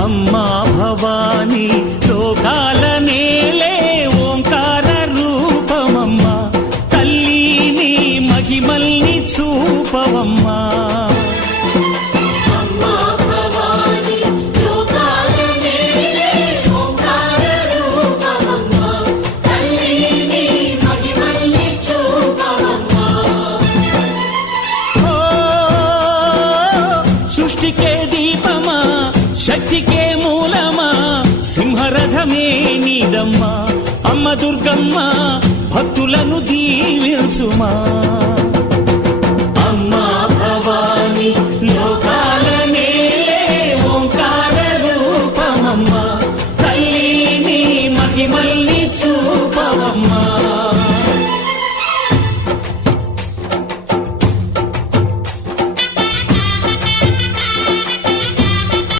అమ్మా భవానీ లోకాల నేలే ఓంకార రూపమమ్మా తల్లి నీ మహిమల్ని చూపవమ్మా సృష్టికే దీపమా శక్తికే మూలమా సింహరథమే నీదమ్మా అమ్మ దుర్గమ్మ భక్తులను దీవించుమా